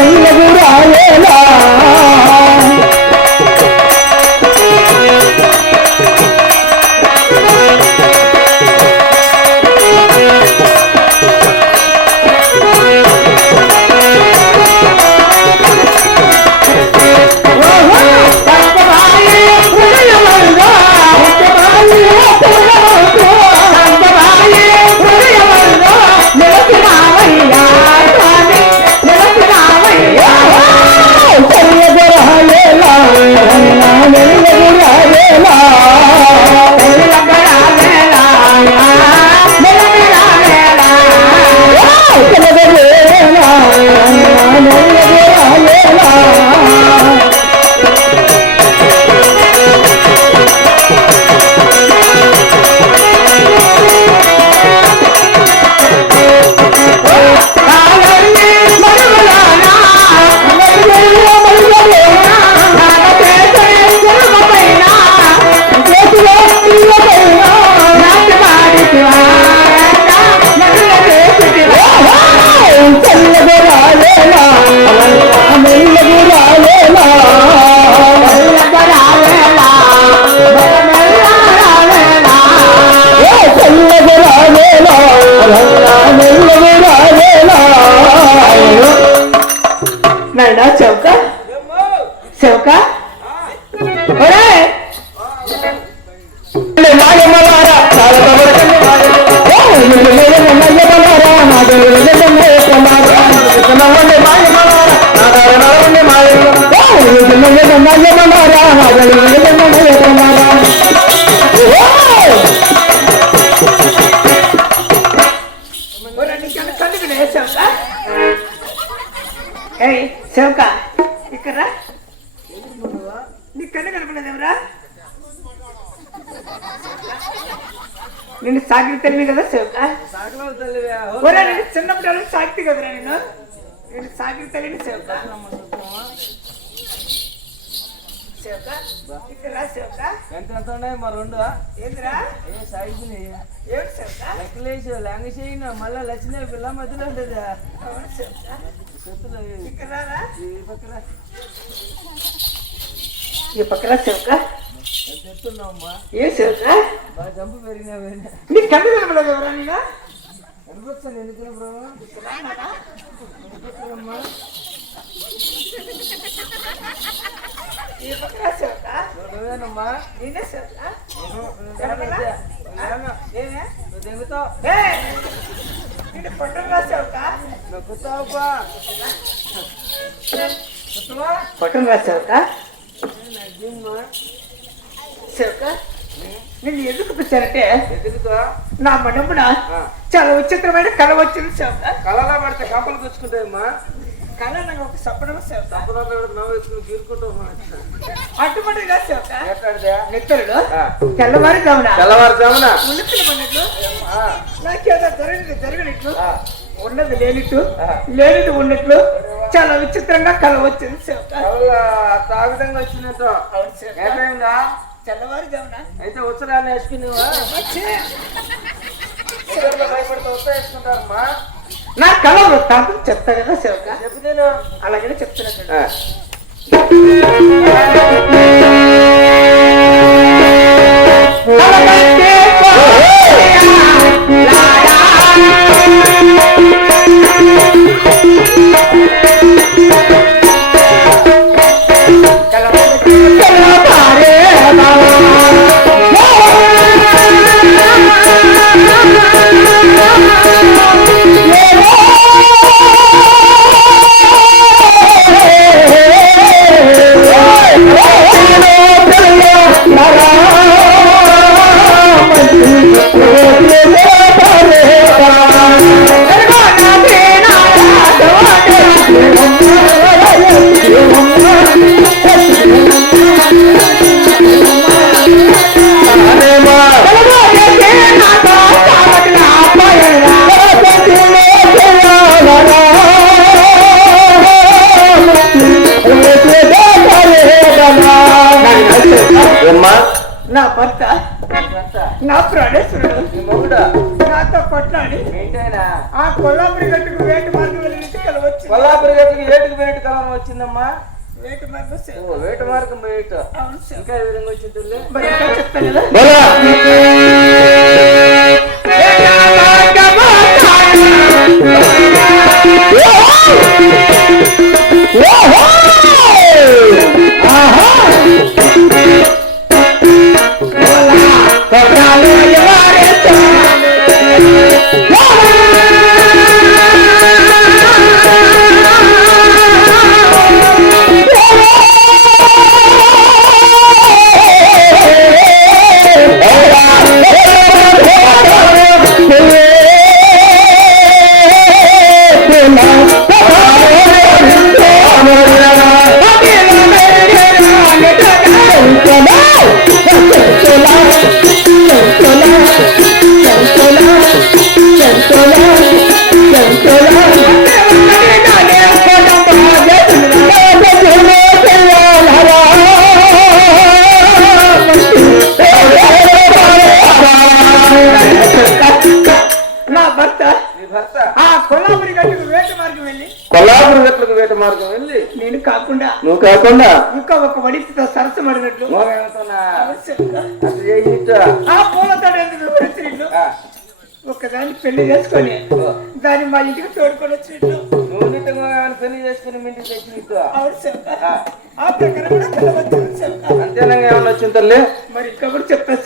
சொல்ல నల్లా చౌక? చౌక? సాగిరి తెలివి కదా. ఒరే నేను చిన్నప్పుడు సాగితే కదరా నేను. నేను సాగిరి తెలియని చౌక చౌక ఇక్కడ రా చౌక ఎంత ఎంత ఉన్నాయి? మా రెండు ఏందిరా? ఏ సైజుని ఏమిటి చౌక లెక్కలేసి లాంగ్ చేయను మళ్ళా లక్ష్మీ పిల్ల మధ్యలో ఉంటుంది. ఈ పక్కన. ఈ పక్కన చౌక ఎంత ఎత్తున్నావమ్మా ఏ? చౌక బాగా జంపు పెరిగినావు. నీ కన్ను కనపడదు ఎవరా నేను అనిపించాను ఎందుకు బ్రో? అమ్మా ఈ పక్కన చౌక నువ్వేనమ్మా నేనే చౌక ఏమే నువ్వు దిగుతావు ఏయ్! నిన్ను పొట్టం రాసావుక నువ్వు కుత్తావబ్బా కుత్తవా పొట్టం రాసావుక నగ్గిమ్మా సేవక నిన్ను ఎందుకు నా మనమున చాలా విచిత్రమైన కళ వచ్చింది సేవక కలలా పడితే కంపలు గుచ్చుకుంటాయమ్మా కళ నాకు ఒక సేవక నవ్వు సేవక నిద్రలో తెల్లవారు ఉలిపిన నాకేదో జరిగినట్లు. ఉన్నది లేనిట్టు. లేనిది ఉన్నట్లు. చాలా విచిత్రంగా కళ వచ్చింది సేవక తాగుదంగా వచ్చినట్టు అవును సేవక ఏమైందా తెల్లవారు గమన అయితే ఉత్తరాన్ని వేసుకునేవా భయపడితే ఉత్తర వేసుకుంటారమ్మా. నా కళ వృత్తాంతం చెప్తా కదా సేవక చెప్పు నేను. అలాగే చెప్తున్నట్టు భర్త నా ప్రణేశ్వరుడు నాతో కొట్లాడి. ఆ కొల్లాపురి గట్టుకు వేటు మార్గం కలవచ్చు కొల్లాపురి గట్టుకు వేటుకు వేటు కలం వచ్చిందమ్మా? వేటు మార్గం వేటు మార్గం వేటు ఇంకా ఏ విధంగా వచ్చింది నువ్వు కాకుండా ఇంకా ఒక వడితో సరసమడినట్లు ఒకదాన్ని పెళ్ళి చేసుకొని దాన్ని మా ఇంటికి తోడుకొని వచ్చినట్లు. నువ్వు పెళ్ళి చేసుకుని మీ ఇంటికి తెచ్చి నీతో అవును సేవక. ఆ. ప్రకారం. అంతేనంగా ఏమన్నా వచ్చింది తల్లి మరి ఇంకా కూడా చెప్పాను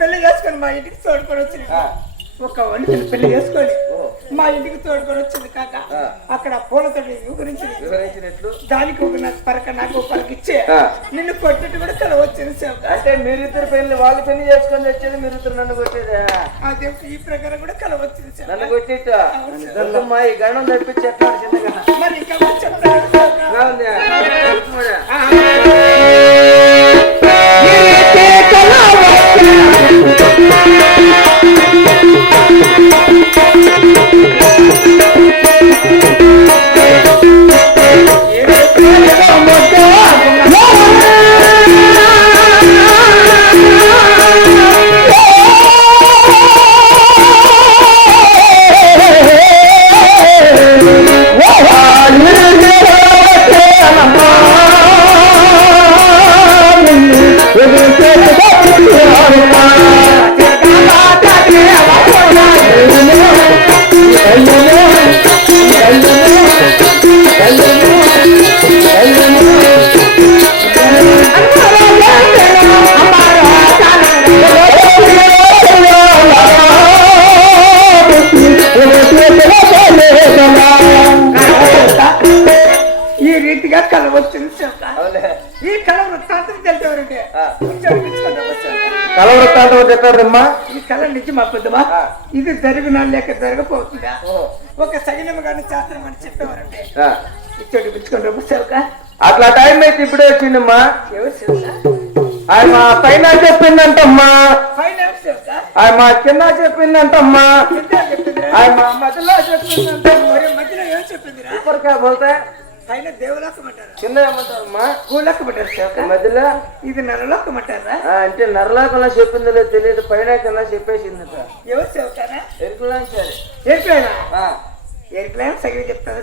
పెళ్ళి చేసుకొని మా ఇంటికి తోడుకొని వచ్చింది ఒక వనితని పెళ్ళి చేసుకొని మా ఇంటికి తోడుకొని వచ్చింది కాక అక్కడ పూలతో వివరించింది. వివరించినట్లు? దానికి ఒక నాకు పరక నాకు ఒక పరక ఇచ్చే. నిన్ను కొట్టిట్టు కూడా కల వచ్చింది సేవక అంటే మీరిద్దరు పెళ్ళి వాళ్ళు పెళ్ళి చేసుకొని వచ్చేది మీరిద్దరు నన్ను కొట్టేదా? అదే ఈ ప్రకారం కూడా కల వచ్చింది. నన్ను కొట్టేట? దొంగమ్మా ఈ గణం తప్పించి ఎట్లా మరి ఇంకా చెప్తాను Thank you. ఈ కళ వృత్తాంతం. కల వృత్తాంతం చెప్పారమ్మా? ఈ కళ నిజం అబద్ధమా? ఆ. ఇది జరిగినా లేక జరగపోతుందా. ఒక సగినము కానీ శాస్త్రం అని చెప్పేవారంటే. ఇచ్చోటి పిచ్చుకొని అట్లా టైం అయితే ఇప్పుడే వచ్చిందమ్మా. ఆయన పైన చెప్పిందంటమ్మా. ఆయన మా కింద చెప్పిందంటమ్మా. ఆయన మా మధ్యలో చెప్పిందంట. మధ్యలో ఏం చెప్పిందిరా? ఇప్పటికే పోతే పైన దేవులాకమంటారా? కింద ఏమంటారమ్మా? భూలోకమంటారు సేవక మధ్యలో? ఇది నరలోకమంటారా? ఆ, అంటే నరలోకంలో చెప్పిందో లేదో తెలియదు పైన కింద చెప్పేసిందట ఎవరు సేవకానా ఎరుకులాం సరే. ఎరికలైనా? ఎరికలైనా? సగం చెప్తారా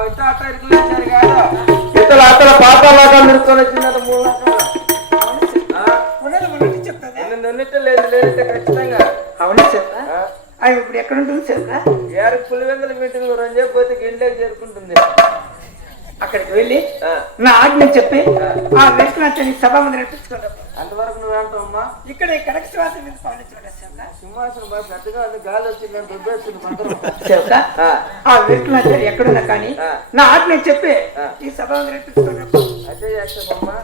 వచ్చి అట్ట ఎరుకులాం సరే కాదు. ఇతర అతల పాపాలాగా నిరుకొని వచ్చిందట మూడు లేదు లేదంటే ఖచ్చితంగా. అవునా ఇప్పుడు ఎక్కడ ఉంటుంది చెక్క ఏరకు పులివెందుల మీటింగ్ రెండు చెప్పి పోతే గిండ్లేకి చేరుకుంటుంది. అక్కడికి వెళ్ళి ఆ, నా ఆజ్ఞ చెప్పి ఆ. వెంకటాచార్య సభ మంది నడిపించుకోండి అంతవరకు నువ్వేంటావమ్మా ఇక్కడ ఈ కనక శ్వాస మీద పాలించండి సింహాసనం బాగా పెద్దగా ఉంది గాలి వచ్చింది ఆ, ఆ వెంకటాచార్య ఎక్కడున్నా కానీ ఆ. నా ఆజ్ఞ చెప్పి ఆ. ఈ సభ మంది నడిపించుకోండి అదే చేస్తామమ్మా